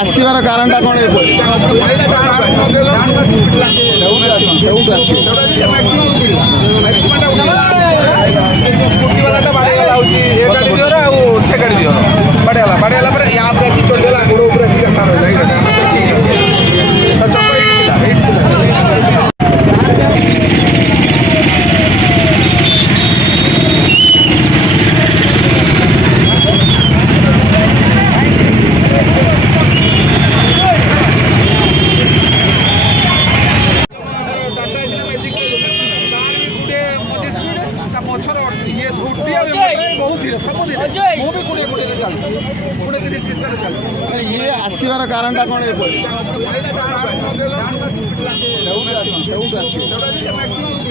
ଆସିବାର କାରଣଟା କ'ଣ ସ୍କୁଟି ବାଲାଟା ବାଡ଼େଇଗଲା ହେଉଛି ଏ ଗାଡ଼ି ଦିଅର ଆଉ ସେ ଗାଡ଼ି ଦିଅର ବାଡ଼େଇଗଲା ପରେ ୟା ଉପରେ ଆସି ଚଢ଼ିଗଲା ଗୋଡ଼ ଉପରେ ଆସି ଗାଡ଼ିଟା ରହିଲା ତା ଚକ ଏଇଠି ଥିଲା ଇଏ ଆସିବାର କାରଣଟା କ'ଣ ସେଉଠୁ ଆସିବ